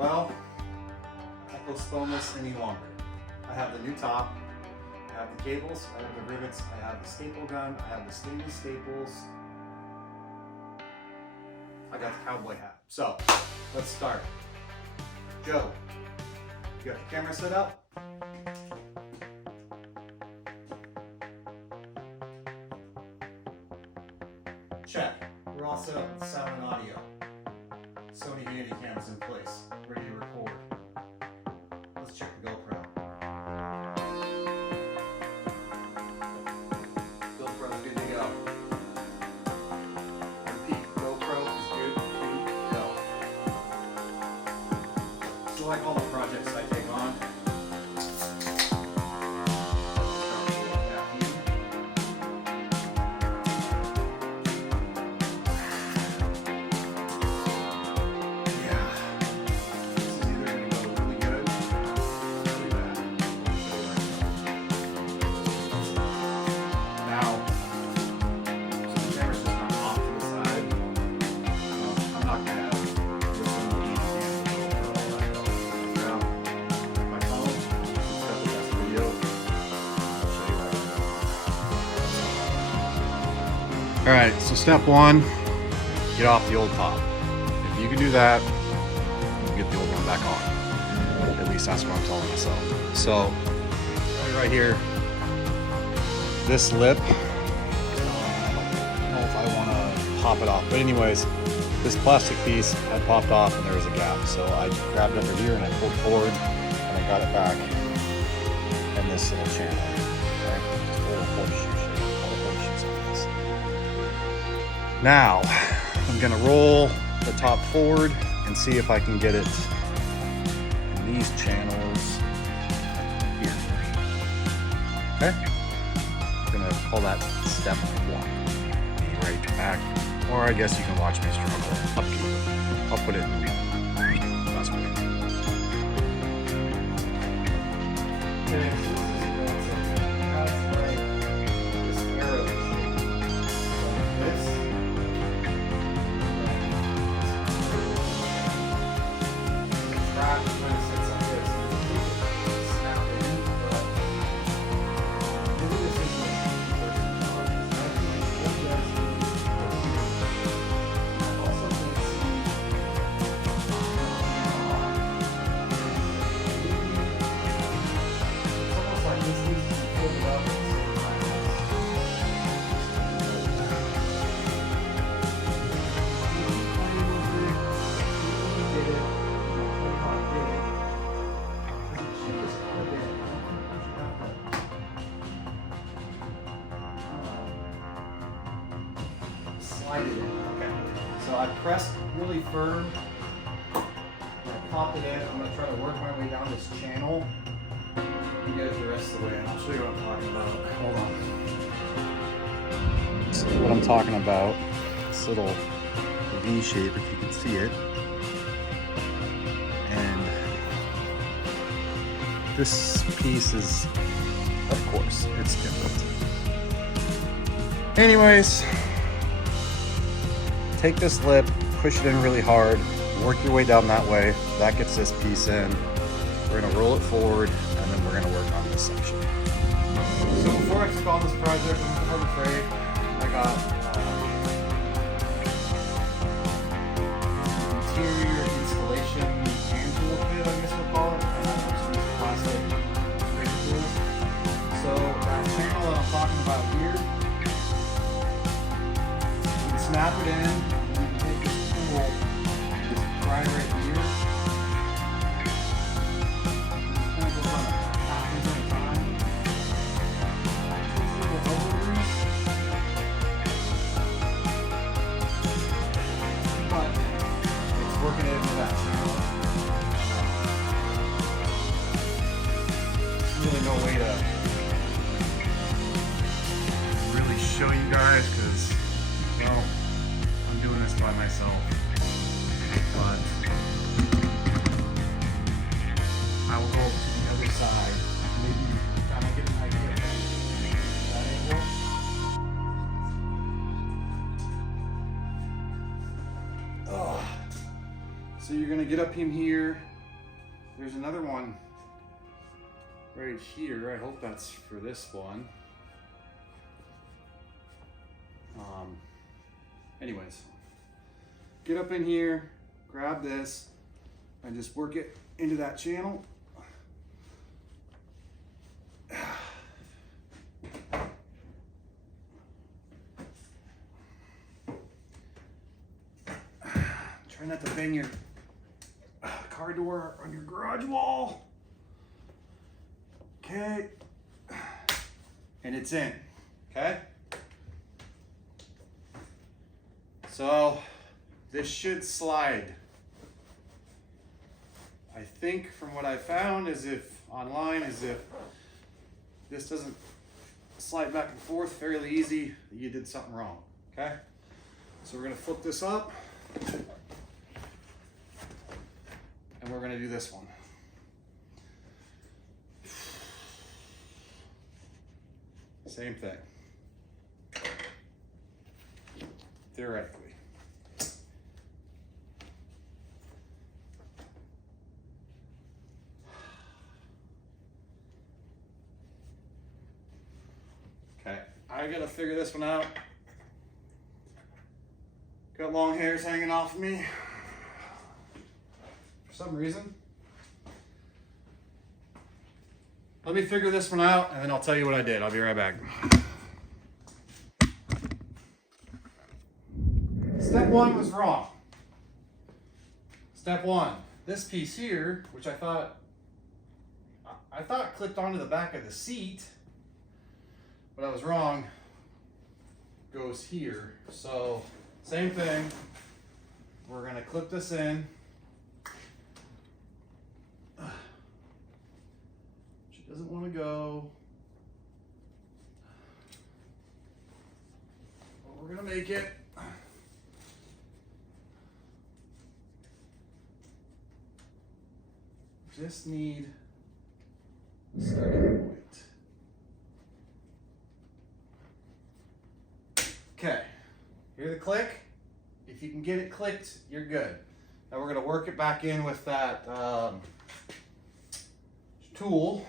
Well, I can't postpone this any longer. I have the new top, I have the cables, I have the rivets, I have the staple gun, I have the stainless staples. I got the cowboy hat. So, let's start. Joe, you got the camera set up? Check. We're all set up with sound and audio. Sony Handycam is in place, ready to record. Let's check the GoPro. GoPro's good to go. Repeat, GoPro is good to go. So like all the projects I take on, all right, so step one, get off the old top. If you can do that, you get the old one back on. At least that's what I'm telling myself. So, right here, this lip, I don't know if I want to pop it off, but anyways, this plastic piece had popped off and there was a gap. So I grabbed it under here and I pulled forward and I got it back in this little channel. Right? Just a little horseshoe shape. All the horseshoes on this. Now, I'm gonna roll the top forward and see if I can get it in these channels here. Okay? I'm gonna call that step one. Right back. Or I guess you can watch me struggle. Up to you. I'll put it in the last way. Okay, so this arrow shape. This. Track kind of sits like this. Snap it in. Maybe this is slide it in. Okay. So I pressed really firm. I popped it in. I'm going to try to work my way down this channel. You guys the rest of the way, and I'll show you what I'm talking about. Hold on. So what I'm talking about, this little V shape, if you can see it. And this piece is, of course, it's different. Anyways, take this lip, push it in really hard, work your way down that way. That gets this piece in. We're gonna roll it forward, and then we're gonna work on this section. So before I took on this project, I'm afraid I got interior installation hand tool kit, I guess we'll call it. And then some plastic scrape tools. So that channel that I'm talking about here, you can snap it in, and you can take this tool, just pry right here. Just kind of goes on half inch at a time. This little elbow grease. But it's working into that channel. There's really no way to really show you guys because, well, I'm doing this by myself. But I will go over to the other side. Maybe kind of get an idea of that angle. Oh. So you're gonna get up in here. there's another one right here. I hope that's for this one. Anyways, get up in here, grab this, and just work it into that channel. Try not to bang your car door on your garage wall. Okay. And it's in. Okay. So this should slide. I think from what I found is if this doesn't slide back and forth fairly easy, you did something wrong. Okay. So we're gonna flip this up. And we're going to do this one. Same thing. Theoretically. Okay, I got to figure this one out. Got long hairs hanging off of me. For some reason. Let me figure this one out and then I'll tell you what I did. I'll be right back. Step one was wrong. Step one, this piece here, which I thought clipped onto the back of the seat, but I was wrong, goes here. So same thing, we're gonna clip this in. Doesn't want to go. But we're gonna make it. Just need a starting point. Okay, hear the click? If you can get it clicked, you're good. Now we're gonna work it back in with that tool.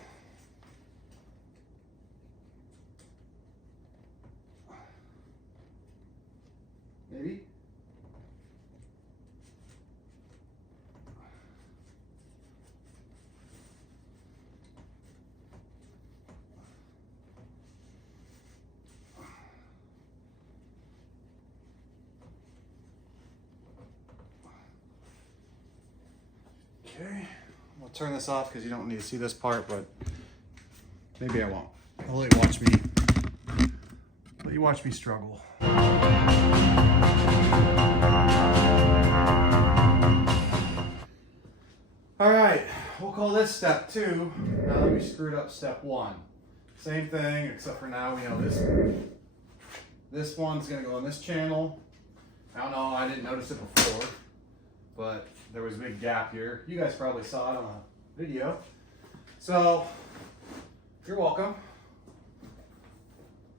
Maybe. Okay, I'll turn this off because you don't need to see this part, but maybe I won't. I'll let you watch me struggle. All right, we'll call this step two. Now that we screwed up step one. Same thing, except for now we know this one's gonna go in this channel. I don't know, I didn't notice it before, but there was a big gap here. You guys probably saw it on the video. So, you're welcome.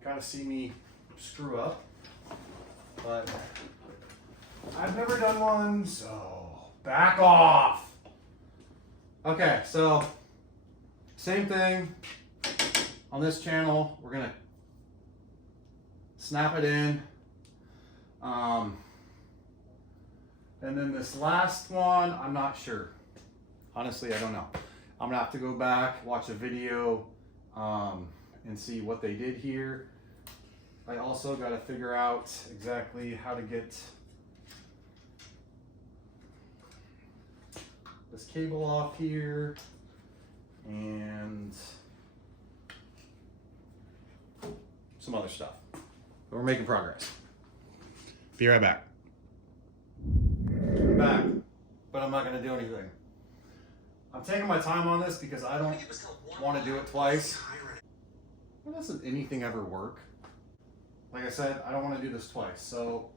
Gotta see me screw up, but I've never done one, so back off. Okay, so same thing on this channel. We're gonna snap it in. And then this last one, I'm not sure. Honestly, I don't know. I'm gonna have to go back, watch a video, and see what they did here. I also gotta figure out exactly how to get this cable off here and some other stuff. But we're making progress. Be right back. I'm back, but I'm not gonna do anything. I'm taking my time on this because I don't want to do it twice. Why doesn't anything ever work? Like I said, I don't want to do this twice. So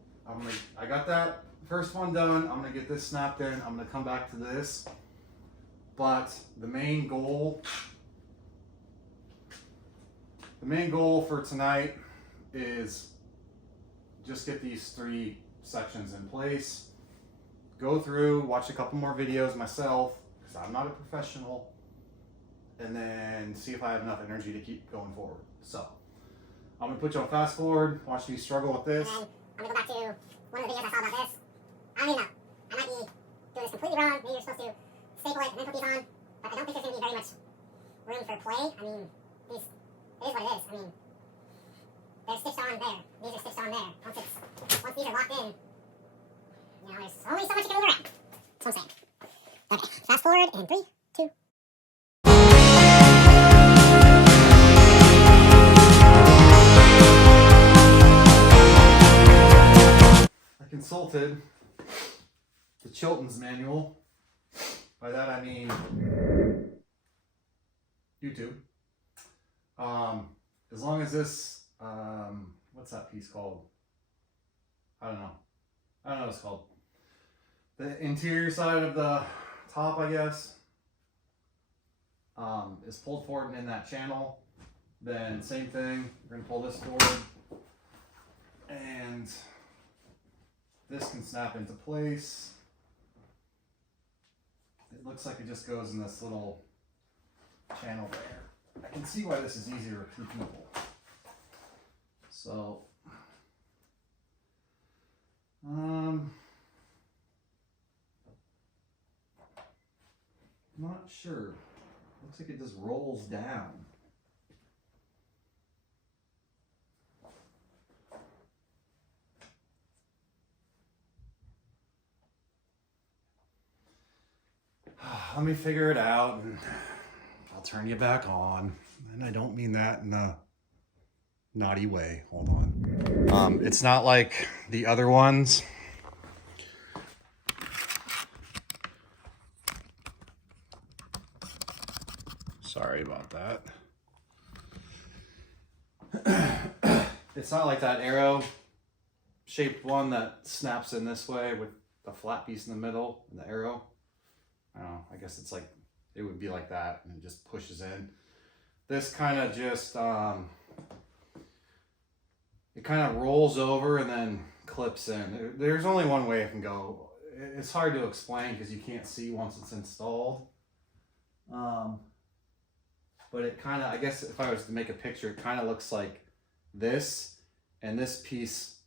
I got that first one done. I'm gonna get this snapped in. I'm gonna come back to this. But the main goal for tonight is just get these 3 sections in place. Go through, watch a couple more videos myself, because because I'm not a professional, and then see if I have enough energy to keep going forward. So I'm gonna put you on fast forward, watch me struggle with this. And then I'm gonna go back to one of the videos I saw about this. I don't even know. I might be doing this completely wrong. Maybe you're supposed to staple it and then put these on, but I don't think there's gonna be very much room for play. I mean, it is what it is. I mean, they're stitched on there. These are stitched on there. Once these are locked in, you know, there's only so much you can move around. That's what I'm saying. Okay, fast forward in 3, 2. I consulted the Chilton's manual. By that I mean YouTube. As long as this, what's that piece called? I don't know what it's called. The interior side of the top, I guess, is pulled forward and in that channel. Then same thing, we're gonna pull this forward and this can snap into place. It looks like it just goes in this little channel there. I can see why this is easier with 2 people. So, not sure. Looks like it just rolls down. Let me figure it out and I'll turn you back on. And I don't mean that in a naughty way. Hold on. It's not like the other ones. Sorry about that. It's not like that arrow shaped one that snaps in this way with the flat piece in the middle and the arrow. I don't know, I guess it's like, it would be like that and it just pushes in. This kind of just, it kind of rolls over and then clips in. There's only one way it can go. It's hard to explain because you can't see once it's installed. But it kind of, I guess if I was to make a picture, it kind of looks like this, and this piece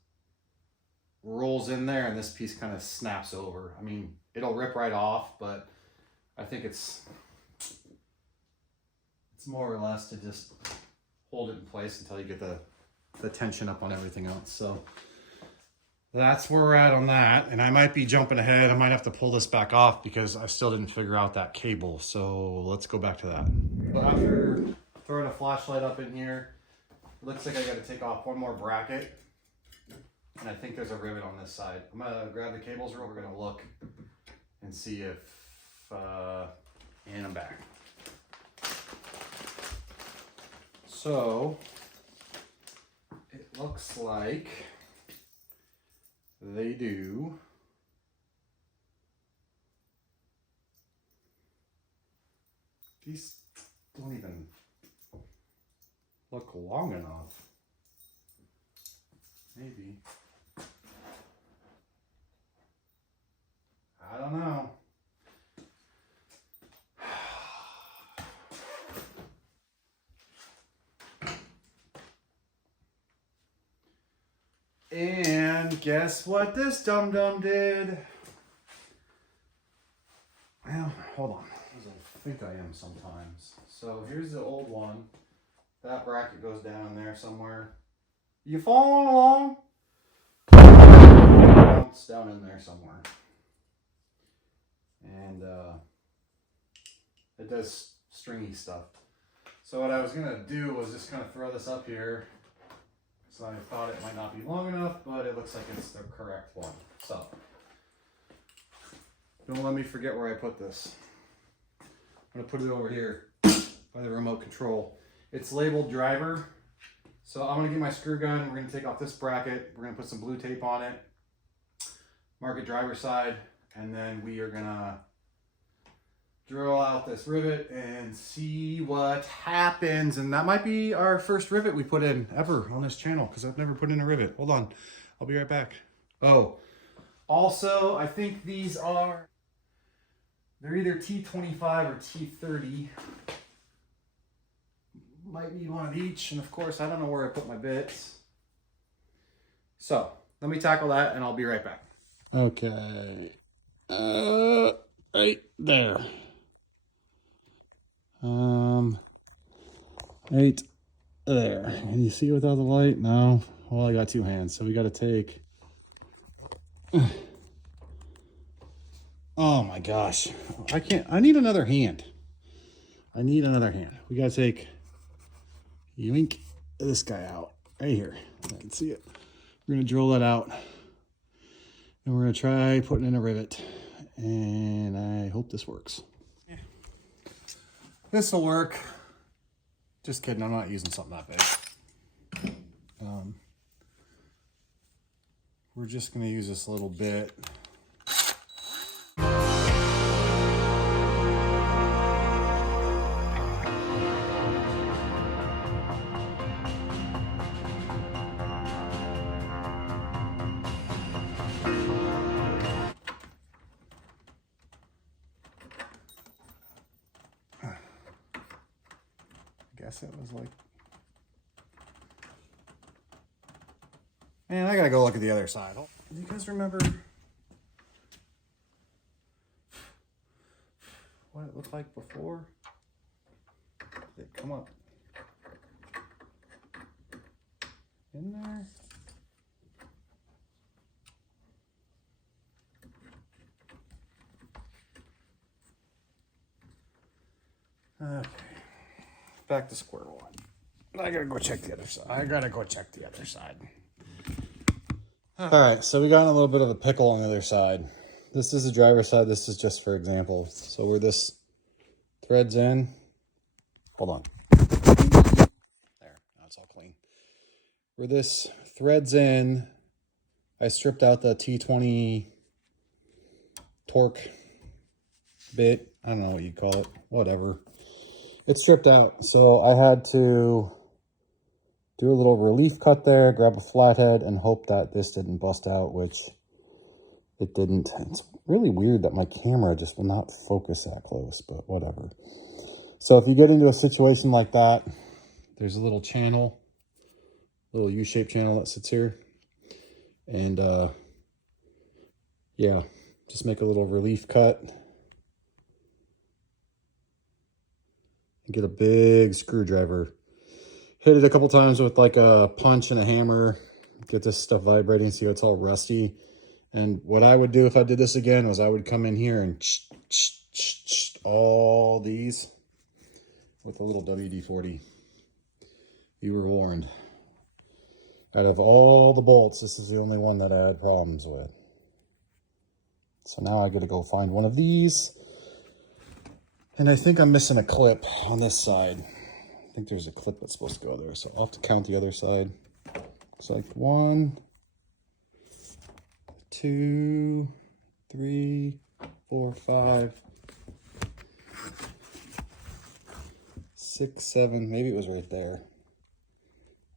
rolls in there and this piece kind of snaps over. I mean, it'll rip right off, but I think it's more or less to just hold it in place until you get the tension up on everything else. So that's where we're at on that. And I might be jumping ahead. I might have to pull this back off because I still didn't figure out that cable. So let's go back to that. But after throwing a flashlight up in here, it looks like I got to take off one more bracket. And I think there's a rivet on this side. I'm going to grab the cables roll. We're going to look and see if, and I'm back. So it looks like they do. These don't even look long enough. Maybe. I don't know. And guess what this dum-dum did? Well, hold on. As I think I am sometimes. So here's the old one. That bracket goes down in there somewhere. You following along? It's down in there somewhere. And it does stringy stuff. So what I was gonna do was just kind of throw this up here. So I thought it might not be long enough, but it looks like it's the correct one. So don't let me forget where I put this. I'm gonna put it over here by the remote control. It's labeled driver. So I'm gonna get my screw gun. We're gonna take off this bracket. We're gonna put some blue tape on it. Mark it driver side. And then we are gonna drill out this rivet and see what happens. And that might be our first rivet we put in ever on this channel because I've never put in a rivet. Hold on, I'll be right back. Oh, also, I think these are They're either T25 or T30. Might need one of each, and of course, I don't know where I put my bits. So, let me tackle that, and I'll be right back. Okay. Right there. Right there. Can you see without the light? No. Well, I got two hands, so we got to take... Oh my gosh. I need another hand. We got to take... Yoink this guy out. Right here. I can see it. We're going to drill that out. And we're going to try putting in a rivet. And I hope this works. Yeah. This will work. Just kidding. I'm not using something that big. We're just going to use this little bit. I guess it was like... Man, I gotta go look at the other side. Do you guys remember what it looked like before? Did it come up in there? Okay, back to square one. I gotta go check the other side. All right, so we got in a little bit of a pickle on the other side. This is the driver's side. This is just for example. So where this threads in, hold on. There, now it's all clean. Where this threads in, I stripped out the T20 torque bit. I don't know what you'd call it, whatever. It's stripped out, so I had to do a little relief cut there, grab a flathead, and hope that this didn't bust out, which it didn't. It's really weird that my camera just will not focus that close, but whatever. So if you get into a situation like that, there's a little channel, little U-shaped channel that sits here. And yeah, just make a little relief cut. And get a big screwdriver. Hit it a couple times with like a punch and a hammer. Get this stuff vibrating, see it's all rusty. And what I would do if I did this again was I would come in here and all these with a little WD-40. You were warned. Out of all the bolts, this is the only one that I had problems with. So now I gotta go find one of these. And I think I'm missing a clip on this side. I think there's a clip that's supposed to go there, so I'll have to count the other side. It's like 1, 2, 3, 4, 5, 6, 7. Maybe it was right there.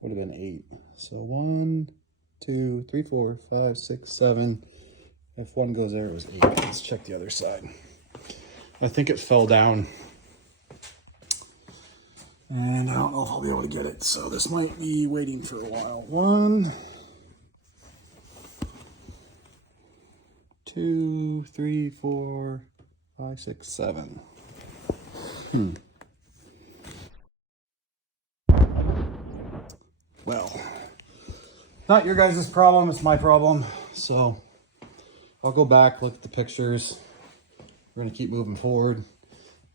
Would have been 8. So 1, 2, 3, 4, 5, 6, 7. If one goes there, it was 8. Let's check the other side. I think it fell down. And I don't know if I'll be able to get it, so this might be waiting for a while. 1, 2, 3, 4, 5, 6, 7. Well, not your guys' problem, it's my problem. So I'll go back, look at the pictures. We're gonna keep moving forward.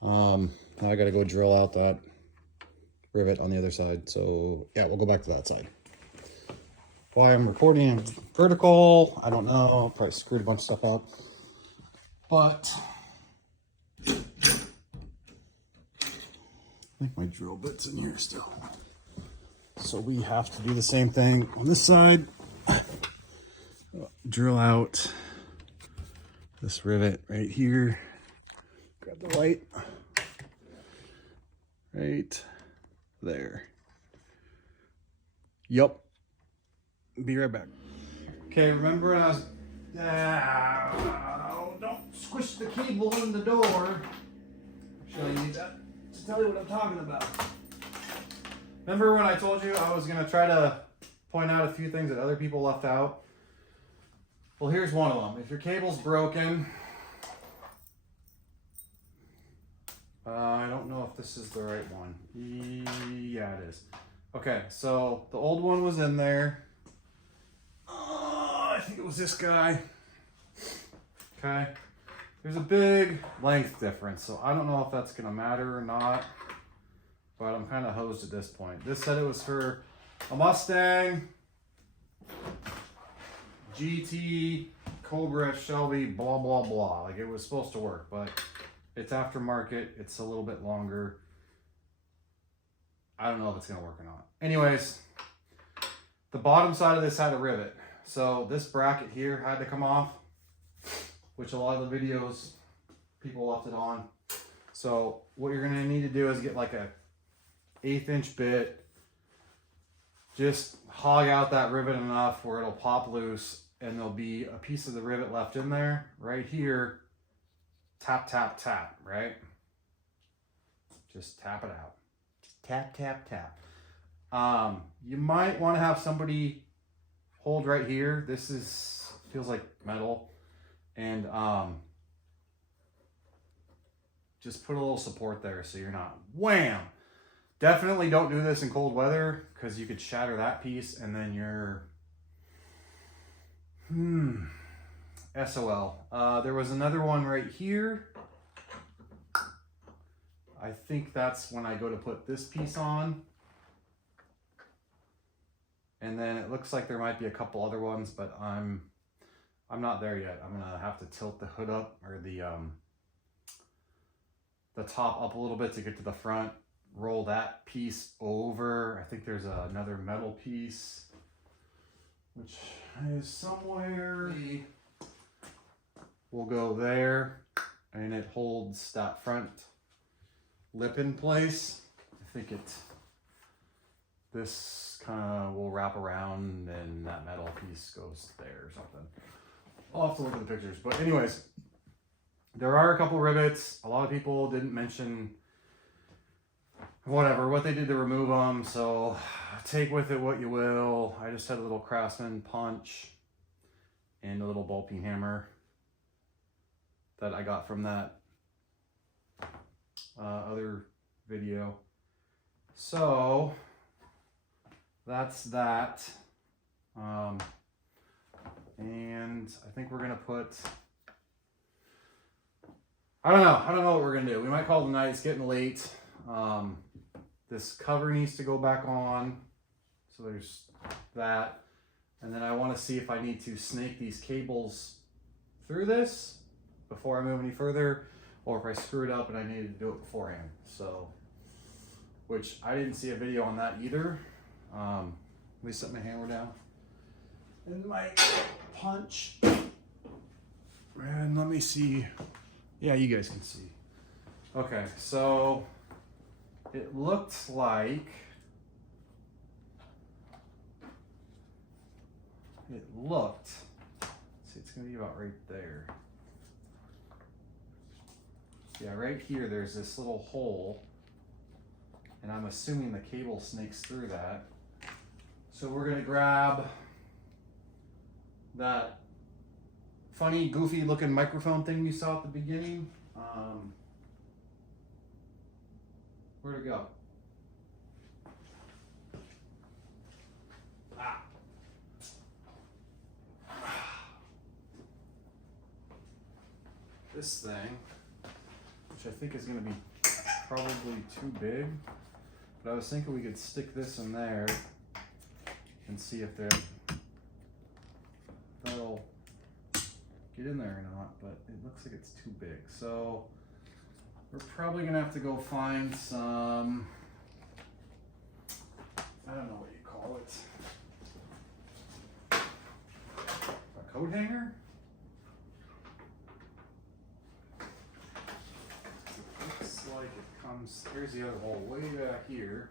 Now I gotta go drill out that rivet on the other side. So yeah, we'll go back to that side. Why I'm recording in vertical, I don't know. I'll probably screwed a bunch of stuff up. But I think my drill bit's in here still. So we have to do the same thing on this side. Drill out this rivet right here. Grab the light. Right there. Yup. Be right back. Okay, remember when I was Don't squish the cable in the door. Show you that to tell you what I'm talking about. Remember when I told you I was going to try to point out a few things that other people left out? Well, here's one of them. If your cable's broken, I don't know if this is the right one. Yeah, it is. Okay, so the old one was in there. I think it was this guy. Okay. There's a big length difference, so I don't know if that's going to matter or not, but I'm kind of hosed at this point. This said it was for a Mustang, GT, Cobra, Shelby, blah, blah, blah. Like, it was supposed to work, but it's aftermarket. It's a little bit longer. I don't know if it's going to work or not. Anyways, the bottom side of this had a rivet. So this bracket here had to come off, which a lot of the videos, people left it on. So what you're going to need to do is get like a 1/8 inch bit, just hog out that rivet enough where it'll pop loose, and there'll be a piece of the rivet left in there right here. Tap, tap, tap, right? Just tap it out. Just tap, tap, tap. You might want to have somebody hold right here. This feels like metal. And just put a little support there so you're not wham. Definitely don't do this in cold weather because you could shatter that piece and then you're SOL. There was another one right here. I think that's when I go to put this piece on. And then it looks like there might be a couple other ones, but I'm not there yet. I'm gonna have to tilt the hood up, or the top up a little bit to get to the front. Roll that piece over. I think there's another metal piece, which is somewhere. We'll go there, and it holds that front lip in place. I think this kind of will wrap around, and that metal piece goes there or something. I'll have to look at the pictures. But anyways, there are a couple rivets. A lot of people didn't mention what they did to remove them. So take with it what you will. I just had a little Craftsman punch and a little ball peen hammer that I got from that other video. So that's that. And I think we're gonna put, I don't know what we're gonna do. We might call it a night. It's getting late. This cover needs to go back on, so there's that. And then I want to see if I need to snake these cables through this before I move any further, or if I screw it up and I needed to do it beforehand. So, which I didn't see a video on that either. Let me set my hammer down and my punch, and let me see. Yeah, you guys can see. Okay, so it looked like see, it's gonna be about right there. Yeah, right here there's this little hole, and I'm assuming the cable snakes through that. So we're gonna grab that funny, goofy looking microphone thing you saw at the beginning. Where'd it go? This thing, which I think is going to be probably too big, but I was thinking we could stick this in there and see if that'll get in there or not, but it looks like it's too big. So we're probably gonna have to go find some, I don't know what you call it, a coat hanger? Looks like it comes, here's the other hole way back here.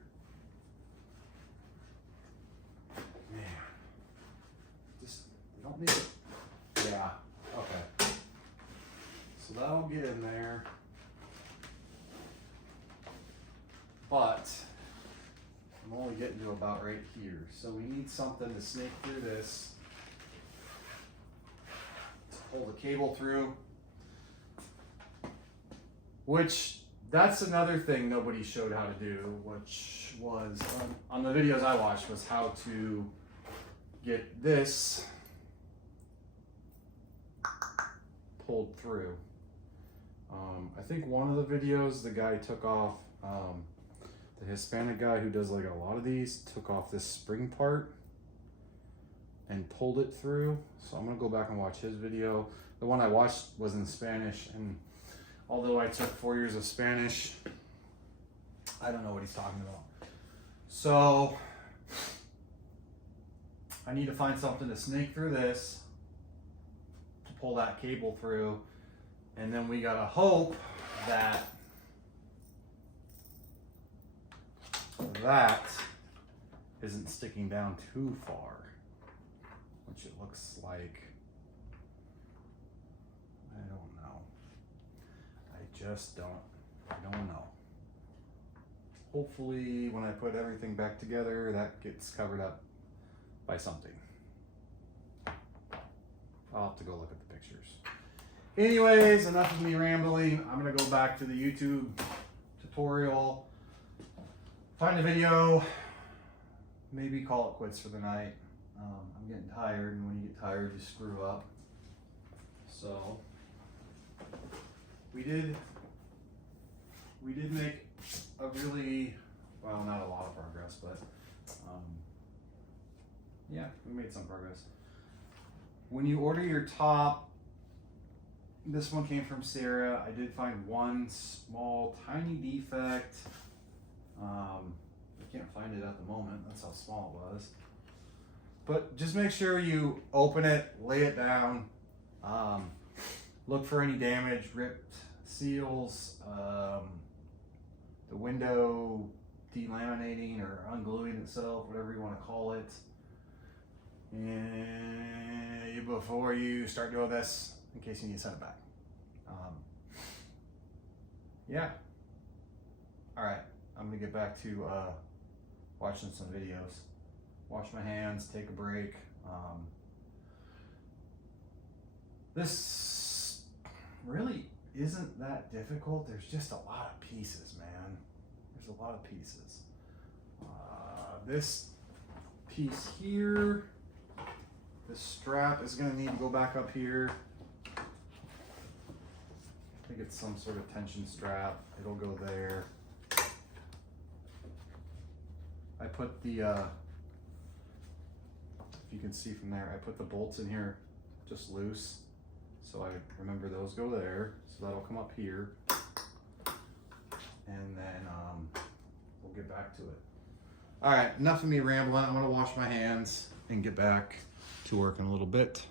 Man, just don't need it. Yeah. getting to about right here. So we need something to snake through this, to pull the cable through, which that's another thing nobody showed how to do, which was on the videos I watched, was how to get this pulled through. I think one of the videos the guy took off, the Hispanic guy who does like a lot of these, took off this spring part and pulled it through. So I'm gonna go back and watch his video. The one I watched was in Spanish, and although I took 4 years of Spanish, I don't know what he's talking about. So I need to find something to snake through this, to pull that cable through, and then we gotta hope that that isn't sticking down too far, which it looks like. I don't know. I don't know. Hopefully when I put everything back together, that gets covered up by something. I'll have to go look at the pictures. Anyways, enough of me rambling. I'm gonna go back to the YouTube tutorial, find a video, maybe call it quits for the night. I'm getting tired, and when you get tired, you screw up. So we did make a really, well, not a lot of progress, but yeah, we made some progress. When you order your top, this one came from Sarah. I did find one small, tiny defect. I can't find it at the moment. That's how small it was. But just make sure you open it, lay it down, look for any damage, ripped seals, the window delaminating or ungluing itself, whatever you want to call it. And before you start doing this, in case you need to send it back. Yeah. All right. I'm gonna get back to watching some videos. Wash my hands, take a break. This really isn't that difficult. There's just a lot of pieces, man. There's a lot of pieces. This piece here, this strap is gonna need to go back up here. I think it's some sort of tension strap. It'll go there. I put the, if you can see from there, I put the bolts in here just loose. So I remember those go there. So that'll come up here. And then we'll get back to it. All right, enough of me rambling. I'm gonna wash my hands and get back to work in a little bit.